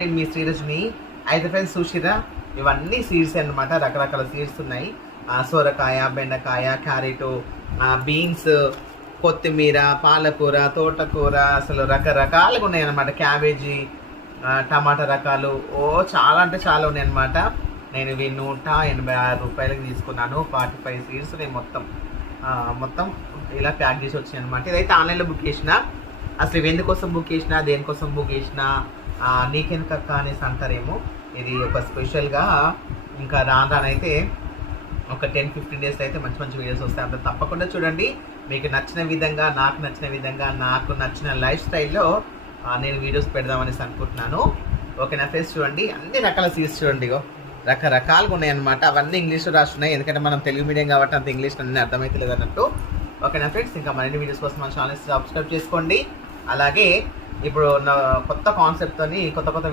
నేను మీ శ్రీరజ్ని. అయితే ఫ్రెండ్స్ చూసిరా, ఇవన్నీ సీడ్స్ అన్నమాట. రకరకాల సీడ్స్ ఉన్నాయి. సొరకాయ, బెండకాయ, క్యారెట్, బీన్స్, కొత్తిమీర, పాలకూర, తోటకూర, అసలు రకరకాలుగా ఉన్నాయి అన్నమాట. క్యాబేజీ, టమాటా రకాలు, చాలా అంటే చాలా ఉన్నాయి అన్నమాట. నేను ఇవి 186 రూపాయలకి తీసుకున్నాను. 45 సీడ్స్ నేను మొత్తం ఇలా ప్యాక్ చేసి వచ్చాయి అనమాట. ఇదైతే ఆన్లైన్లో బుక్ చేసిన. అసలు ఇవి ఎందుకోసం బుక్ చేసిన, దేనికోసం బుక్ చేసిన, నీకెందుకక్క అనేసి అంటారేమో. ఇది ఒక స్పెషల్గా ఇంకా రానైతే ఒక 10-15 డేస్ అయితే మంచి మంచి వీడియోస్ వస్తాయి. అంత తప్పకుండా చూడండి. మీకు నచ్చిన విధంగా, నాకు నచ్చిన విధంగా, నాకు నచ్చిన లైఫ్ స్టైల్లో నేను వీడియోస్ పెడదామనేసి అనుకుంటున్నాను. ఓకేనా ఫ్రెండ్స్, చూడండి అన్ని రకాల సీడ్స్ చూడండి. రకరకాలుగా ఉన్నాయన్నమాట. అవన్నీ ఇంగ్లీష్లో రాస్తున్నాయి, ఎందుకంటే మనం తెలుగు మీడియం కాబట్టి అంత ఇంగ్లీష్ అన్నీ అర్థమవుతలేదు అన్నట్టు. ఓకేనా ఫ్రెండ్స్, ఇంకా మరిన్ని వీడియోస్ కోసం మన ఛానల్ సబ్స్క్రైబ్ చేసుకోండి. అలాగే ఇప్పుడు కొత్త కాన్సెప్ట్తో కొత్త